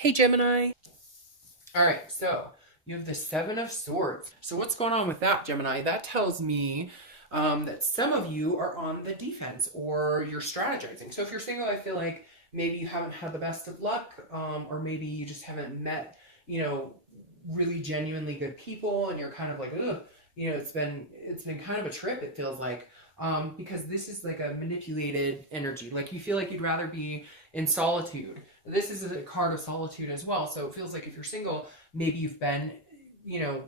Hey Gemini. All right, so you have the Seven of Swords. So what's going on with that, Gemini? That tells me that some of you are on the defense or you're strategizing. So if you're single, I feel like maybe you haven't had the best of luck, or maybe you just haven't met, you know, really genuinely good people, and you're kind of like, ugh, it's been kind of a trip. It feels like. Because this is like a manipulated energy. Like you feel like you'd rather be in solitude. This is a card of solitude as well. So it feels like if you're single, maybe you've been, you know,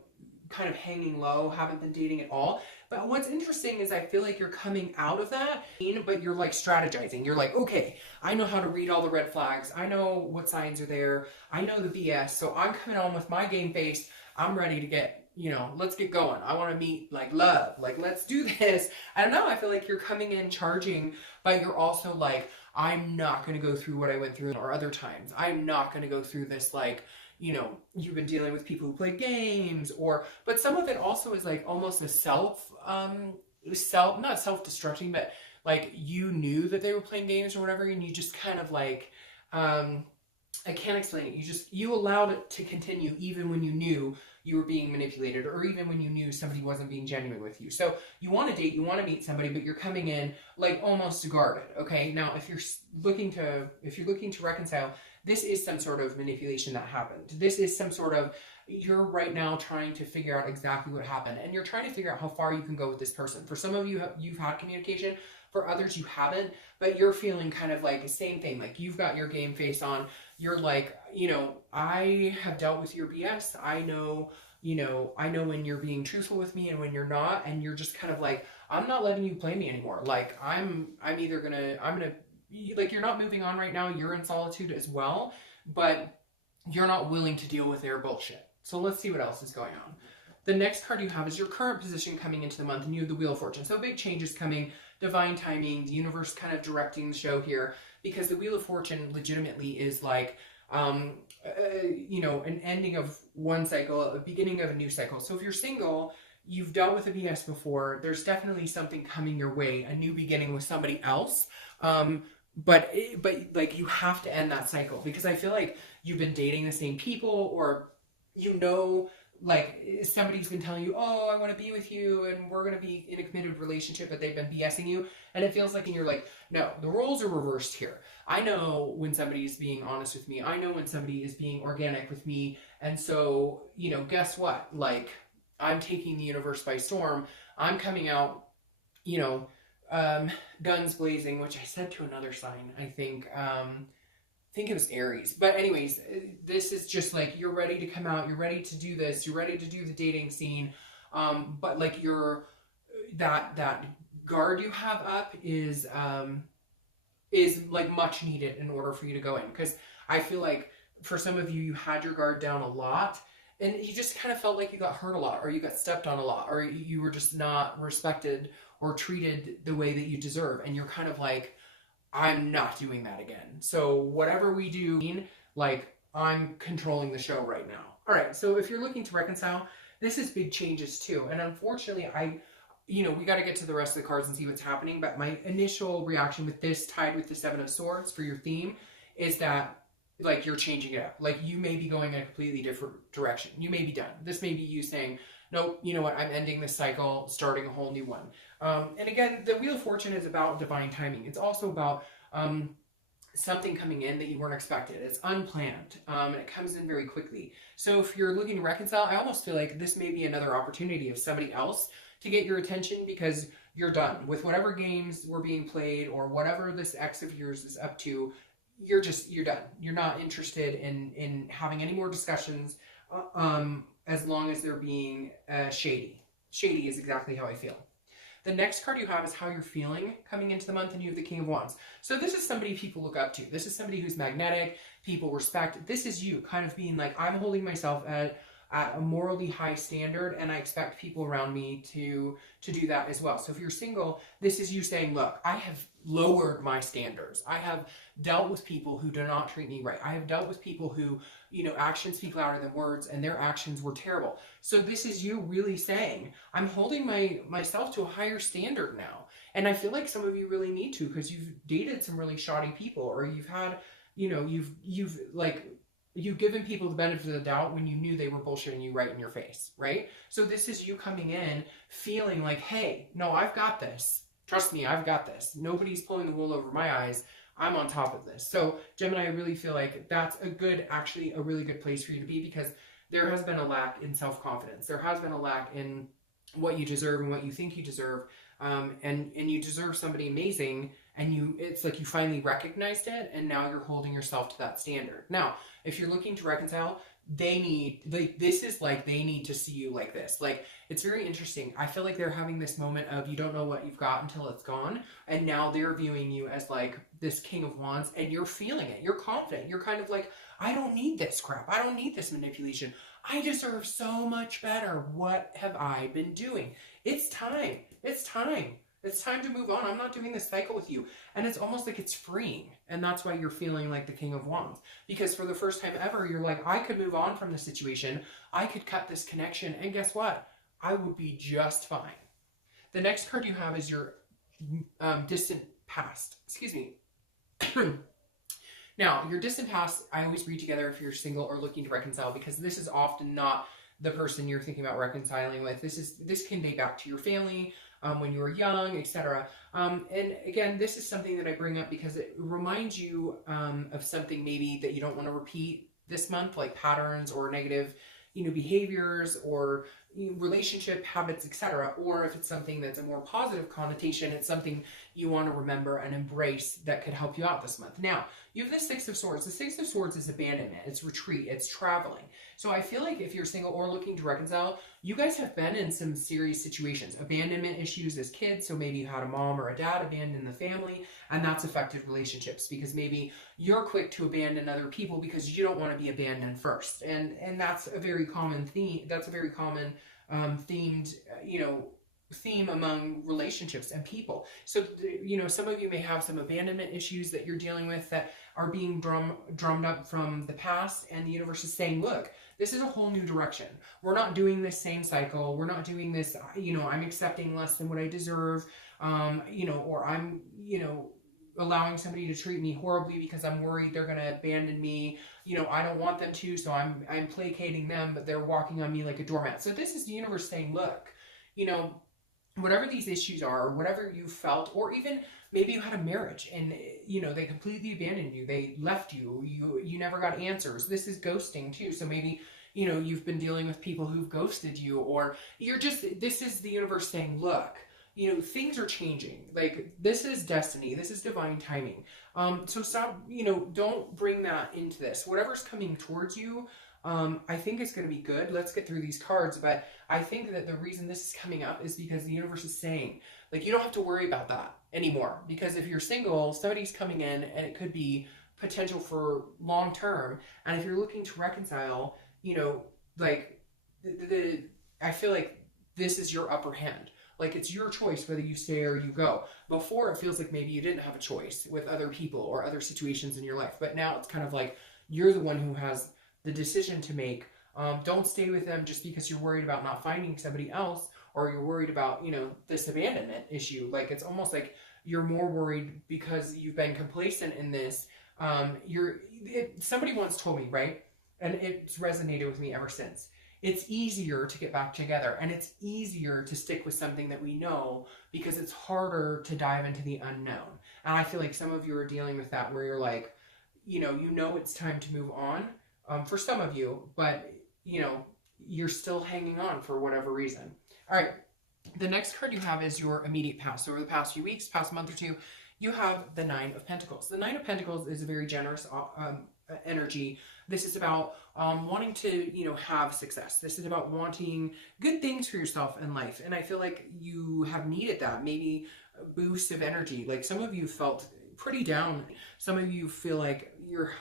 kind of hanging low, haven't been dating at all. But what's interesting is I feel like you're coming out of that, but you're like strategizing. You're like, okay, I know how to read all the red flags. I know what signs are there. I know the BS. So I'm coming on with my game face. I'm ready to get, let's get going. I want to meet like love. Like, let's do this. I don't know. I feel like you're coming in charging, but you're also like, I'm not going to go through what I went through or other times. I'm not going to go through this, like, you've been dealing with people who play games, but some of it also is like almost a not self-destructing, but like you knew that they were playing games or whatever, and you just kind of like, I can't explain it. You allowed it to continue even when you knew you were being manipulated, or even when you knew somebody wasn't being genuine with you. So you want to date, you want to meet somebody, but you're coming in like almost guarded. Okay. Now, if you're looking to reconcile, this is some sort of manipulation that happened. This is some sort of, you're right now trying to figure out exactly what happened, and you're trying to figure out how far you can go with this person. For some of you, you've had communication. For others, you haven't, but you're feeling kind of like the same thing. Like you've got your game face on. You're like, I have dealt with your BS. I know when you're being truthful with me and when you're not, and you're just kind of like, I'm not letting you play me anymore. Like like, you're not moving on right now. You're in solitude as well, but you're not willing to deal with their bullshit. So let's see what else is going on. The next card you have is your current position coming into the month, and you have the Wheel of Fortune. So big changes coming, divine timing, the universe kind of directing the show here, because the Wheel of Fortune legitimately is like, an ending of one cycle, a beginning of a new cycle. So if you're single, you've dealt with a BS before, there's definitely something coming your way, a new beginning with somebody else. But like you have to end that cycle, because I feel like you've been dating the same people, or like somebody's been telling you, oh, I want to be with you and we're going to be in a committed relationship, but they've been BSing you, and it feels like, and you're like, no, the roles are reversed here. I know when somebody's being honest with me. I know when somebody is being organic with me. And so, guess what? Like, I'm taking the universe by storm. I'm coming out, you know, guns blazing, which I said to another sign, I think it was Aries. But anyways, this is just like, you're ready to come out, you're ready to do this, you're ready to do the dating scene. But like that guard you have up is like much needed in order for you to go in. Because I feel like for some of you, you had your guard down a lot, and you just kind of felt like you got hurt a lot, or you got stepped on a lot, or you were just not respected or treated the way that you deserve. And you're kind of like, I'm not doing that again. So whatever we do, like, I'm controlling the show right now. All right. So if you're looking to reconcile, this is big changes too. And unfortunately, we got to get to the rest of the cards and see what's happening. But my initial reaction with this, tied with the Seven of Swords for your theme, is that like you're changing it up. Like you may be going in a completely different direction. You may be done. This may be you saying, nope, you know what, I'm ending this cycle, starting a whole new one. And again, the Wheel of Fortune is about divine timing. It's also about something coming in that you weren't expected. It's unplanned, and it comes in very quickly. So if you're looking to reconcile, I almost feel like this may be another opportunity of somebody else to get your attention, because you're done with whatever games were being played or whatever this ex of yours is up to. You're done. You're not interested in having any more discussions, as long as they're being shady. Shady is exactly how I feel. The next card you have is how you're feeling coming into the month, and you have the King of Wands. So this is somebody people look up to. This is somebody who's magnetic, people respect. This is you kind of being like, I'm holding myself at a morally high standard, and I expect people around me to do that as well. So if you're single, this is you saying, look, I have lowered my standards. I have dealt with people who do not treat me right. I have dealt with people who, actions speak louder than words, and their actions were terrible. So this is you really saying, I'm holding myself to a higher standard now. And I feel like some of you really need to, because you've dated some really shoddy people, or you've had, you've like you've given people the benefit of the doubt when you knew they were bullshitting you right in your face, right? So this is you coming in feeling like, hey, no, I've got this. Trust me, I've got this. Nobody's pulling the wool over my eyes. I'm on top of this. So Gemini, I really feel like that's actually a really good place for you to be, because there has been a lack in self-confidence. There has been a lack in what you deserve and what you think you deserve. And you deserve somebody amazing, and it's like you finally recognized it, and now you're holding yourself to that standard. Now, if you're looking to reconcile, they need to see you like this. Like, it's very interesting. I feel like they're having this moment of you don't know what you've got until it's gone, and now they're viewing you as like this King of Wands, and you're feeling it. You're confident. You're kind of like, I don't need this crap. I don't need this manipulation. I deserve so much better. What have I been doing? It's time. It's time. It's time to move on. I'm not doing this cycle with you. And it's almost like it's freeing. And that's why you're feeling like the King of Wands. Because for the first time ever, you're like, I could move on from the situation. I could cut this connection. And guess what? I would be just fine. The next card you have is your distant past. Excuse me. Now, your distant past, I always read together if you're single or looking to reconcile, because this is often not the person you're thinking about reconciling with. This can date back to your family, when you were young, etc. And again, this is something that I bring up because it reminds you of something maybe that you don't want to repeat this month, like patterns or negative, behaviors or relationship habits, etc. Or if it's something that's a more positive connotation, it's something you want to remember and embrace that could help you out this month. Now, you have the Six of Swords. The Six of Swords is abandonment, it's retreat, it's traveling. So I feel like if you're single or looking to reconcile, you guys have been in some serious situations, abandonment issues as kids. So maybe you had a mom or a dad abandon the family, and that's affected relationships because maybe you're quick to abandon other people because you don't want to be abandoned first. And that's a very common theme. That's a very common themed, theme among relationships and people. So, some of you may have some abandonment issues that you're dealing with that are being drummed up from the past, and the universe is saying, look, this is a whole new direction. We're not doing this same cycle. We're not doing this, I'm accepting less than what I deserve, or I'm, allowing somebody to treat me horribly because I'm worried they're going to abandon me. I don't want them to, so I'm placating them, but they're walking on me like a doormat. So this is the universe saying, look, whatever these issues are, whatever you felt, or even maybe you had a marriage and, they completely abandoned you. They left you. You never got answers. This is ghosting too. So maybe, you've been dealing with people who've ghosted you, or this is the universe saying, look, things are changing. Like, this is destiny. This is divine timing. So stop, don't bring that into this. Whatever's coming towards you, I think it's going to be good. Let's get through these cards. But I think that the reason this is coming up is because the universe is saying, like, you don't have to worry about that anymore. Because if you're single, somebody's coming in and it could be potential for long term. And if you're looking to reconcile, I feel like this is your upper hand. Like, it's your choice whether you stay or you go. Before, it feels like maybe you didn't have a choice with other people or other situations in your life. But now it's kind of like you're the one who has the decision to make. Don't stay with them just because you're worried about not finding somebody else, or you're worried about, this abandonment issue. Like, it's almost like you're more worried because you've been complacent in this. Somebody once told me, right? And it's resonated with me ever since. It's easier to get back together, and it's easier to stick with something that we know because it's harder to dive into the unknown. And I feel like some of you are dealing with that, where you're like, it's time to move on, for some of you, but you're still hanging on for whatever reason. All right. The next card you have is your immediate past. So over the past few weeks, past month or two, you have the Nine of Pentacles. The Nine of Pentacles is a very generous energy. This is about wanting to, have success. This is about wanting good things for yourself in life. And I feel like you have needed that, maybe a boost of energy. Like, some of you felt pretty down. Some of you feel like you're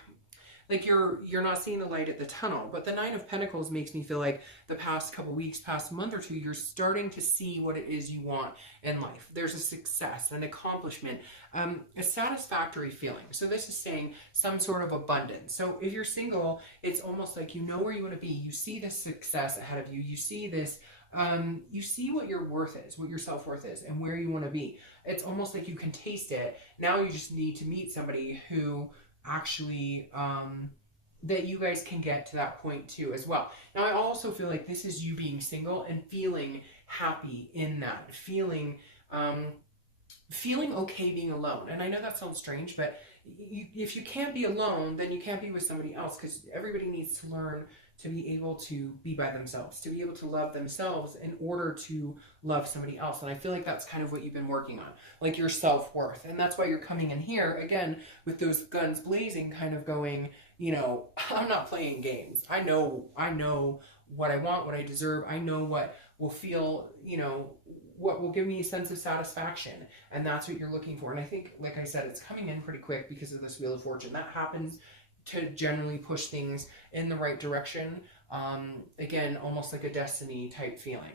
not seeing the light at the tunnel. But the Nine of Pentacles makes me feel like the past couple weeks, past month or two, you're starting to see what it is you want in life. There's a success, an accomplishment, a satisfactory feeling. So this is saying some sort of abundance. So if you're single, it's almost like you know where you want to be. You see this success ahead of you. You see this, you see what your worth is, what your self-worth is, and where you want to be. It's almost like you can taste it. Now you just need to meet somebody who actually that you guys can get to that point too as well. Now, I also feel like this is you being single and feeling happy in that, feeling okay being alone. And I know that sounds strange, but if you can't be alone, then you can't be with somebody else, because everybody needs to learn to be able to be by themselves, to be able to love themselves in order to love somebody else. And I feel like that's kind of what you've been working on, like your self-worth. And that's why you're coming in here again with those guns blazing, kind of going, you know, I'm not playing games. I know what I want, what I deserve. I know what will feel, you know, what will give me a sense of satisfaction. And that's what you're looking for. And I think, like I said, it's coming in pretty quick because of this Wheel of Fortune. That happens to generally push things in the right direction. Again, almost like a destiny type feeling,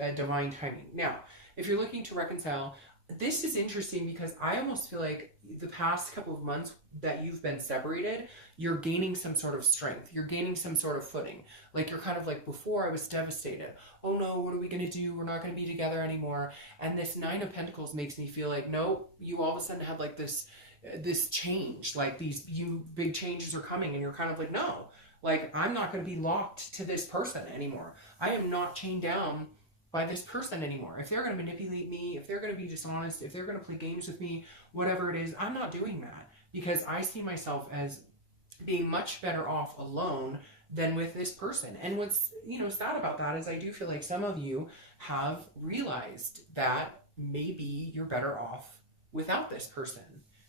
a divine timing. Now, if you're looking to reconcile, this is interesting because I almost feel like the past couple of months that you've been separated, you're gaining some sort of strength. You're gaining some sort of footing. Like, you're kind of like, before I was devastated. Oh no, what are we going to do? We're not going to be together anymore. And this Nine of Pentacles makes me feel like, no, you all of a sudden have like this change, like these big changes are coming, and you're kind of like, no, like, I'm not going to be locked to this person anymore. I am not chained down by this person anymore. If they're going to manipulate me, if they're going to be dishonest, if they're going to play games with me, whatever it is, I'm not doing that, because I see myself as being much better off alone than with this person. And what's, you know, sad about that is I do feel like some of you have realized that maybe you're better off without this person.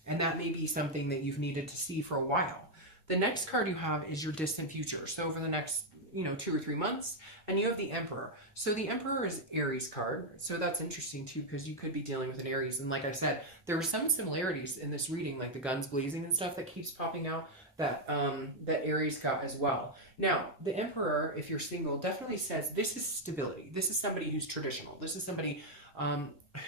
And that may be something that you've needed to see for a while. The next card you have is your distant future. So over the next, you know, 2 or 3 months, and you have the Emperor. So the Emperor is Aries card. So that's interesting too, because you could be dealing with an Aries. And like I said, there are some similarities in this reading, like the guns blazing and stuff that keeps popping out, that that Aries got as well. Now, the Emperor, if you're single, definitely says this is stability. This is somebody who's traditional. This is somebody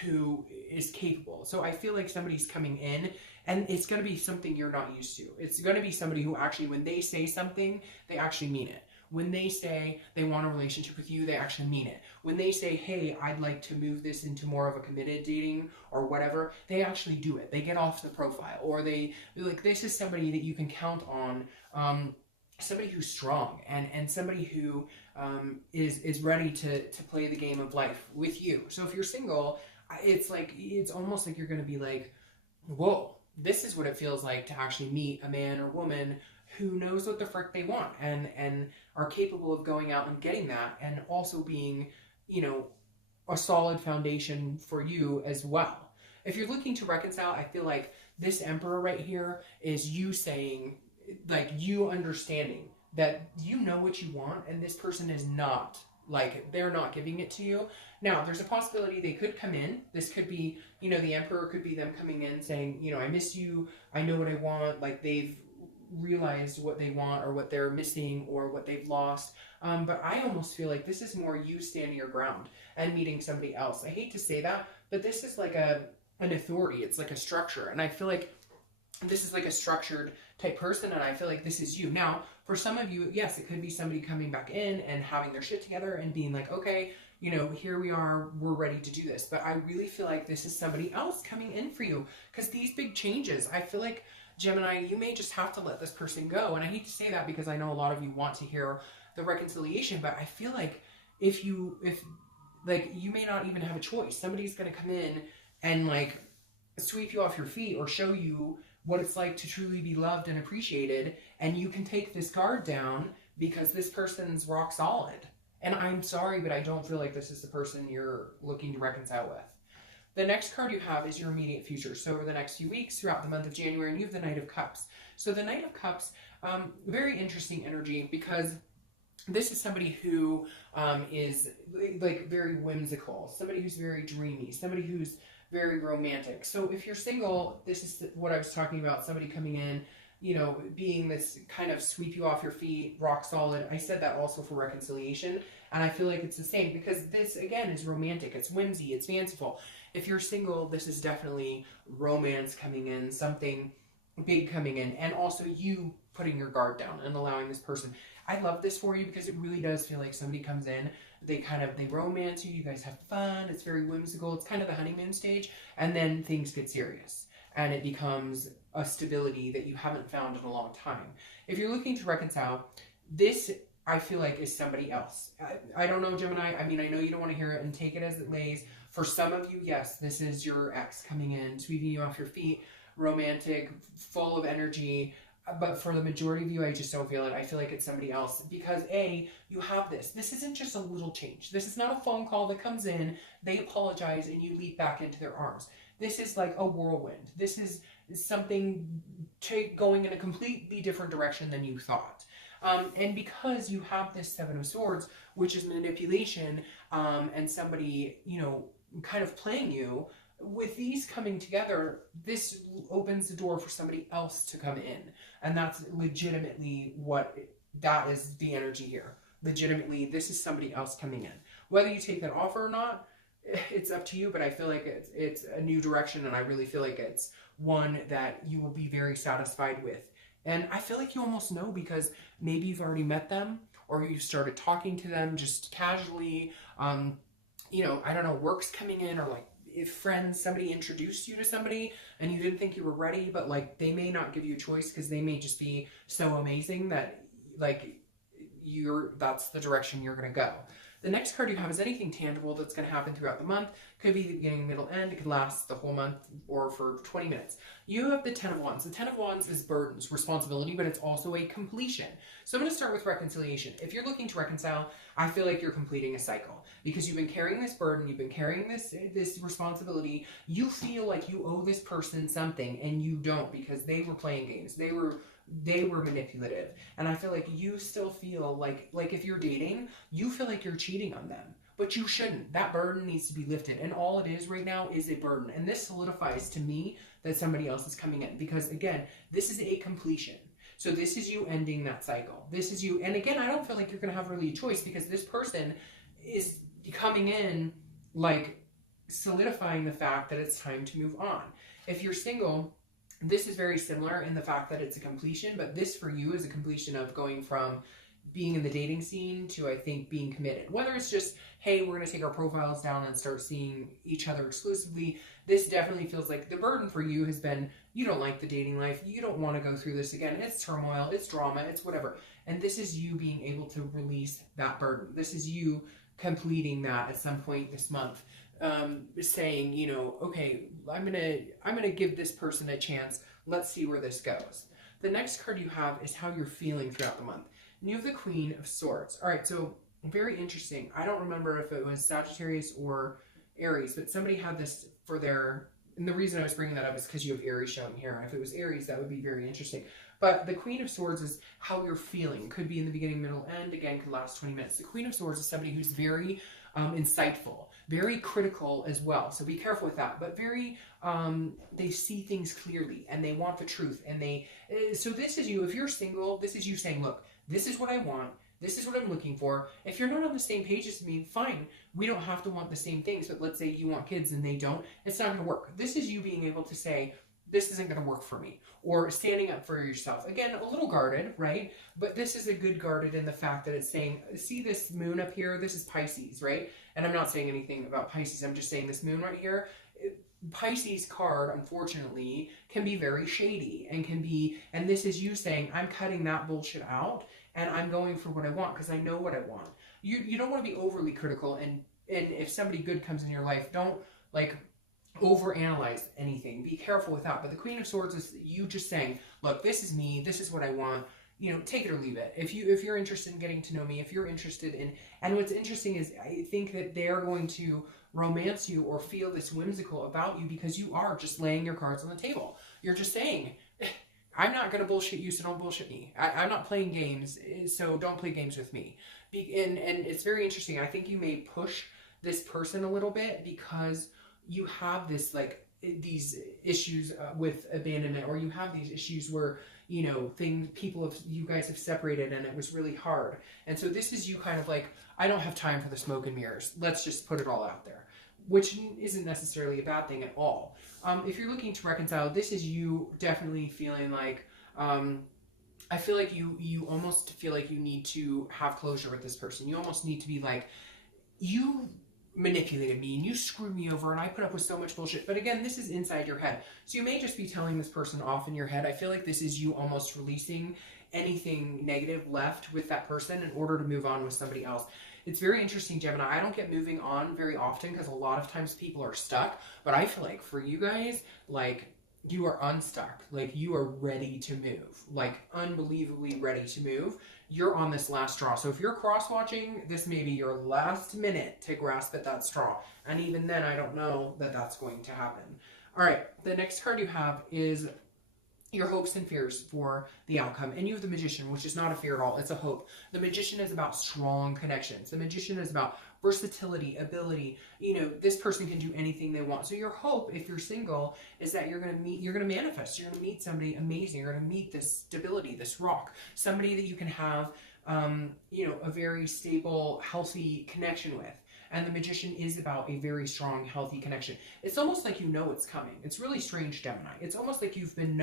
who is capable. So I feel like somebody's coming in, and it's going to be something you're not used to. It's going to be somebody who actually, when they say something, they actually mean it. When they say they want a relationship with you, they actually mean it. When they say, hey, I'd like to move this into more of a committed dating or whatever, they actually do it. They get off the profile, or they're like, this is somebody that you can count on, somebody who's strong, and somebody who is ready to play the game of life with you. So if you're single, it's like, it's almost like you're going to be like, whoa, this is what it feels like to actually meet a man or woman who knows what the frick they want, and are capable of going out and getting that, and also being, you know, a solid foundation for you as well. If you're looking to reconcile, I feel like this Emperor right here is you saying, like, you understanding that you know what you want, and this person is not, like, they're not giving it to you. Now, there's a possibility they could come in. This could be, you know, the Emperor could be them coming in saying, you know, I miss you, I know what I want, like, they've realized what they want, or what they're missing, or what they've lost. But I almost feel like this is more you standing your ground and meeting somebody else. I hate to say that, but this is like an authority. It's like a structure. And I feel like this is like a structured type person, and I feel like this is you. Now, for some of you, yes, it could be somebody coming back in and having their shit together and being like, okay, you know, here we are, we're ready to do this. But I really feel like this is somebody else coming in for you, because these big changes, I feel like, Gemini, you may just have to let this person go. And I hate to say that, because I know a lot of you want to hear the reconciliation, but I feel like if like, you may not even have a choice. Somebody's going to come in and, like, sweep you off your feet, or show you what it's like to truly be loved and appreciated, and you can take this guard down because this person's rock solid. And I'm sorry, but I don't feel like this is the person you're looking to reconcile with. The next card you have is your immediate future. So over the next few weeks, throughout the month of January, and you have the Knight of Cups. So the Knight of Cups, very interesting energy, because this is somebody who is like very whimsical, somebody who's very dreamy, somebody who's very romantic. So if you're single, this is what I was talking about, somebody coming in, you know, being this kind of sweep you off your feet, rock solid. I said that also for reconciliation, and I feel like it's the same, because this, again, is romantic. It's whimsy, it's fanciful. If you're single, this is definitely romance coming in, something big coming in, and also you putting your guard down and allowing this person. I love this for you, because it really does feel like somebody comes in, they romance you, you guys have fun, it's very whimsical, it's kind of the honeymoon stage, and then things get serious. and it becomes a stability that you haven't found in a long time. If you're looking to reconcile, this I feel like is somebody else. I don't know, Gemini. I mean, I know you don't want to hear it and take it as it lays. For some of you, yes, this is your ex coming in, sweeping you off your feet, romantic, full of energy. But for the majority of you, I just don't feel it. I feel like it's somebody else because A, you have this. This isn't just a little change. This is not a phone call that comes in, they apologize, and you leap back into their arms. This is like a whirlwind. This is something going in a completely different direction than you thought. And because you have this Seven of Swords, which is manipulation, and somebody, kind of playing you, with these coming together, this opens the door for somebody else to come in. And that's legitimately that is the energy here. Legitimately, this is somebody else coming in. Whether you take that offer or not, it's up to you, but I feel like it's a new direction, and I really feel like it's one that you will be very satisfied with. And I feel like you almost know because maybe you've already met them or you started talking to them just casually. I don't know, work's coming in, or like if friends, somebody introduced you to somebody and you didn't think you were ready, but like they may not give you a choice because they may just be so amazing that like that's the direction you're going to go. The next card you have is anything tangible that's going to happen throughout the month. Could be the beginning, middle, end. It could last the whole month or for 20 minutes. You have the Ten of Wands. The Ten of Wands is burdens, responsibility, but it's also a completion. So I'm going to start with reconciliation. If you're looking to reconcile, I feel like you're completing a cycle because you've been carrying this burden, you've been carrying this responsibility. You feel like you owe this person something and you don't because they were playing games. They were manipulative. And I feel like you still feel like if you're dating, you feel like you're cheating on them. But you shouldn't. That burden needs to be lifted. And all it is right now is a burden. And this solidifies to me that somebody else is coming in. Because again, this is a completion. So this is you ending that cycle. This is you. And again, I don't feel like you're going to have really a choice because this person is coming in like solidifying the fact that it's time to move on. If you're single, this is very similar in the fact that it's a completion, but this for you is a completion of going from being in the dating scene to, I think, being committed. Whether it's just, hey, we're going to take our profiles down and start seeing each other exclusively, this definitely feels like the burden for you has been, you don't like the dating life, you don't want to go through this again, it's turmoil, it's drama, it's whatever. And this is you being able to release that burden. This is you completing that at some point this month. Saying, okay, I'm gonna give this person a chance. Let's see where this goes. The next card you have is how you're feeling throughout the month. And you have the Queen of Swords. All right, so very interesting. I don't remember if it was Sagittarius or Aries, but somebody had this for their, and the reason I was bringing that up is because you have Aries showing here. If it was Aries, that would be very interesting. But the Queen of Swords is how you're feeling. Could be in the beginning, middle, end. Again, could last 20 minutes. The Queen of Swords is somebody who's very insightful, very critical as well. So be careful with that. But very, they see things clearly and they want the truth. And so this is you. If you're single, this is you saying, look, this is what I want. This is what I'm looking for. If you're not on the same page as me, fine. We don't have to want the same things. But let's say you want kids and they don't. It's not going to work. This is you being able to say, this isn't going to work for me. Or standing up for yourself. Again, a little guarded, right? But this is a good guarded in the fact that it's saying, see this moon up here? This is Pisces, right? And I'm not saying anything about Pisces. I'm just saying this moon right here. Pisces card, unfortunately, can be very shady and this is you saying, I'm cutting that bullshit out and I'm going for what I want because I know what I want. You don't want to be overly critical and if somebody good comes in your life, don't overanalyze anything. Be careful with that. But the Queen of Swords is you just saying, look, this is me, this is what I want. Take it or leave it. If you're interested in getting to know me, if you're interested in, and what's interesting is I think that they're going to romance you or feel this whimsical about you because you are just laying your cards on the table. You're just saying, I'm not going to bullshit you, so don't bullshit me. I'm not playing games, so don't play games with me. And it's very interesting. I think you may push this person a little bit because you have this these issues with abandonment, or you have these issues where you guys have separated and it was really hard. And so this is you kind of like, I don't have time for the smoke and mirrors. Let's just put it all out there, which isn't necessarily a bad thing at all. If you're looking to reconcile, this is you definitely feeling like, I feel like you almost feel like you need to have closure with this person. You almost need to be like, manipulated me and you screwed me over and I put up with so much bullshit. But again, this is inside your head. So you may just be telling this person off in your head. I feel like this is you almost releasing anything negative left with that person in order to move on with somebody else. It's very interesting, Gemini. I don't get moving on very often because a lot of times people are stuck. But I feel like for you guys, like, you are unstuck. Like, you are ready to move. Like, unbelievably ready to move. You're on this last straw. So if you're cross-watching, this may be your last minute to grasp at that straw. And even then, I don't know that that's going to happen. All right, the next card you have is your hopes and fears for the outcome. And you have the Magician, which is not a fear at all. It's a hope. The Magician is about strong connections. The Magician is about versatility, ability. You know, this person can do anything they want. So your hope, if you're single, is that you're going to manifest. You're going to meet somebody amazing. You're going to meet this stability, this rock, somebody that you can have, you know, a very stable, healthy connection with. And the Magician is about a very strong, healthy connection. It's almost like you know it's coming. It's really strange, Gemini. It's almost like you've been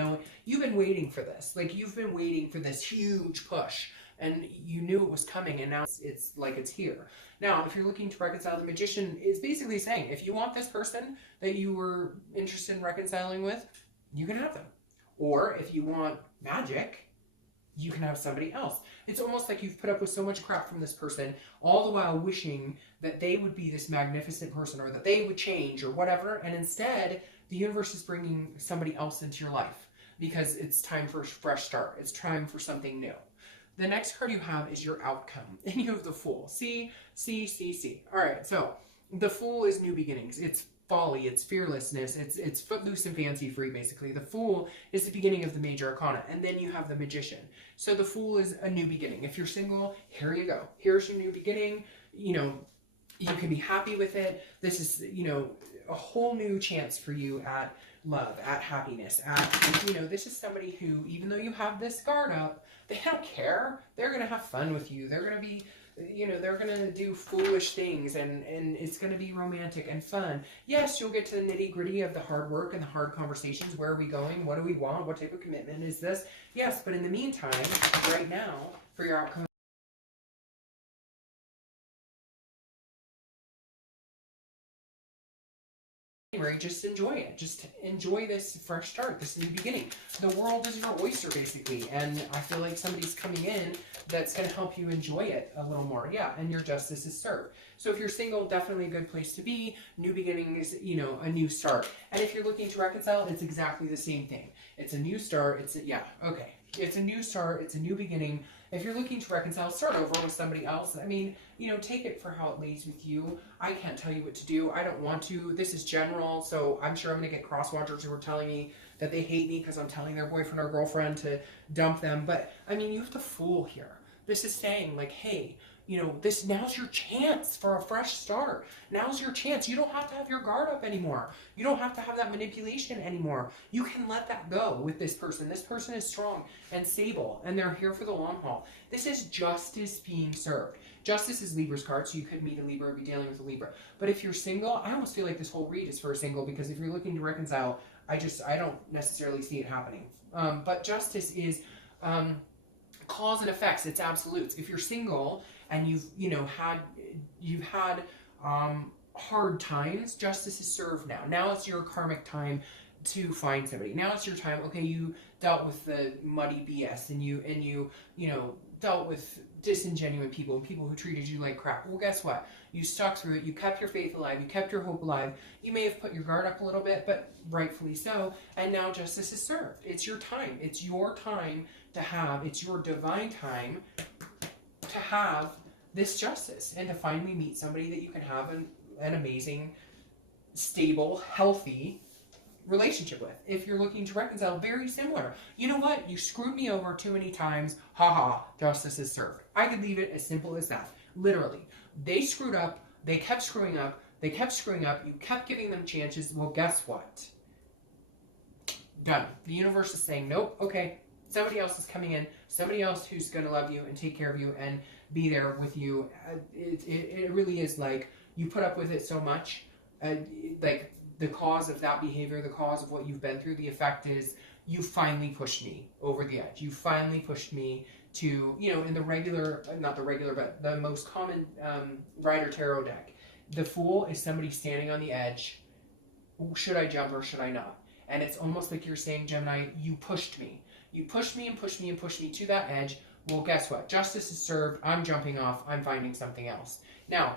waiting for this. Like, you've been waiting for this huge push, and you knew it was coming, and now it's like it's here. Now, if you're looking to reconcile, the Magician is basically saying, if you want this person that you were interested in reconciling with, you can have them. Or if you want magic, you can have somebody else. It's almost like you've put up with so much crap from this person, all the while wishing that they would be this magnificent person, or that they would change, or whatever, and instead, the universe is bringing somebody else into your life because it's time for a fresh start. It's time for something new. The next card you have is your outcome, and you have the Fool. See. All right, so the Fool is new beginnings. It's folly, it's fearlessness, it's footloose and fancy free, basically. The Fool is the beginning of the major arcana, and then you have the Magician. So the Fool is a new beginning. If you're single, here you go. Here's your new beginning. You know, you can be happy with it. This is, you know, a whole new chance for you at love, at happiness, at, you know, this is somebody who, even though you have this guard up, they don't care. They're going to have fun with you. They're going to be, you know, they're going to do foolish things, and it's going to be romantic and fun. Yes, you'll get to the nitty gritty of the hard work and the hard conversations. Where are we going? What do we want? What type of commitment is this? Yes, but in the meantime, right now, for your outcome, just enjoy it. Just enjoy this fresh start, this new beginning. The world is your oyster, basically, and I feel like somebody's coming in that's going to help you enjoy it a little more. Yeah, and your justice is served. So if you're single, definitely a good place to be. New beginnings, you know, a new start. And if you're looking to reconcile, it's exactly the same thing. It's a new start. It's a new start. It's a new beginning. If you're looking to reconcile, start over with somebody else. I mean, you know, take it for how it lays with you. I can't tell you what to do. I don't want to. This is general, so I'm sure I'm going to get cross-watchers who are telling me that they hate me because I'm telling their boyfriend or girlfriend to dump them. But, I mean, you have the Fool here. This is saying, like, hey, you know, now's your chance for a fresh start. Now's your chance. You don't have to have your guard up anymore. You don't have to have that manipulation anymore. You can let that go with this person. This person is strong and stable, and they're here for the long haul. This is justice being served. Justice is Libra's card, so you could meet a Libra or be dealing with a Libra. But if you're single, I almost feel like this whole read is for a single, because if you're looking to reconcile, I don't necessarily see it happening. But justice is cause and effects. It's absolutes. If you're single and you've had hard times, justice is served now. Now it's your karmic time to find somebody. Now it's your time. Okay, you dealt with the muddy BS, and you dealt with disingenuous people and people who treated you like crap. Well, guess what? You stuck through it. You kept your faith alive. You kept your hope alive. You may have put your guard up a little bit, but rightfully so. And now justice is served. It's your time. It's your time to have. It's your divine time to have this justice and to finally meet somebody that you can have an amazing, stable, healthy relationship with. If you're looking to reconcile, very similar. You know what? You screwed me over too many times. Haha, justice is served. I could leave it as simple as that. Literally. They screwed up. They kept screwing up. They kept screwing up. You kept giving them chances. Well, guess what? Done. The universe is saying, nope, okay. Somebody else is coming in. Somebody else who's going to love you and take care of you and be there with you. It really is like you put up with it so much. Like the cause of that behavior, the cause of what you've been through, the effect is you finally pushed me over the edge. You finally pushed me to, in the regular, not the regular, but the most common Rider Tarot deck. The Fool is somebody standing on the edge. Should I jump or should I not? And it's almost like you're saying, Gemini, you pushed me. You pushed me and pushed me and pushed me to that edge. Well, guess what? Justice is served. I'm jumping off. I'm finding something else. Now,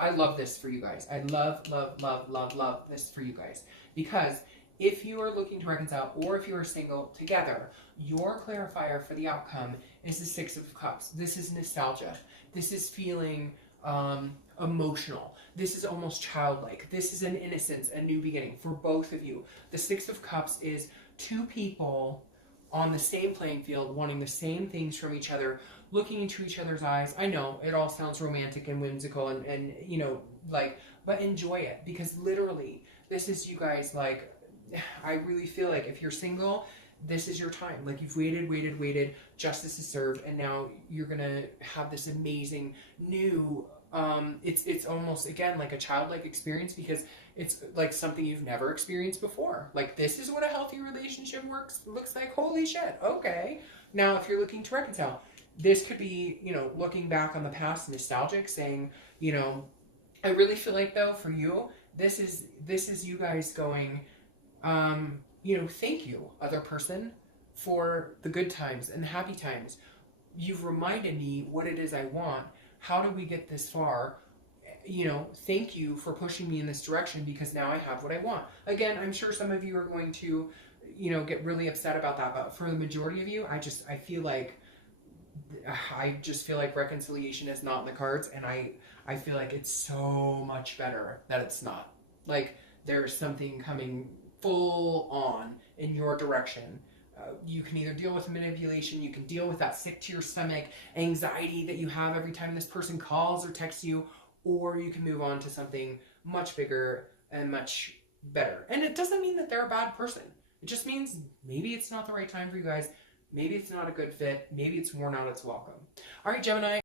I love this for you guys. I love, love, love, love, love this for you guys. Because if you are looking to reconcile or if you are single together, your clarifier for the outcome is the Six of Cups. This is nostalgia. This is feeling emotional. This is almost childlike. This is an innocence, a new beginning for both of you. The Six of Cups is two people on the same playing field, wanting the same things from each other, looking into each other's eyes. I know it all sounds romantic and whimsical and you know, like, but enjoy it, because literally this is you guys. Like, I really feel like if you're single, this is your time. Like, you've waited, justice is served, and now you're gonna have this amazing new it's almost, again, like a childlike experience, because it's like something you've never experienced before. Like, this is what a healthy relationship looks like. Holy shit. Okay. Now, if you're looking to reconcile, this could be, you know, looking back on the past, nostalgic, saying, you know, I really feel like, though, for you, this is you guys going, you know, thank you, other person, for the good times and the happy times. You've reminded me what it is I want. How did we get this far? You know, thank you for pushing me in this direction, because now I have what I want. Again, I'm sure some of you are going to, you know, get really upset about that, but for the majority of you, I feel like reconciliation is not in the cards, and I feel like it's so much better that it's not. Like, there's something coming full on in your direction. You can either deal with manipulation, you can deal with that sick to your stomach anxiety that you have every time this person calls or texts you, or you can move on to something much bigger and much better. And it doesn't mean that they're a bad person. It just means maybe it's not the right time for you guys. Maybe it's not a good fit. Maybe it's worn out its welcome. All right, Gemini.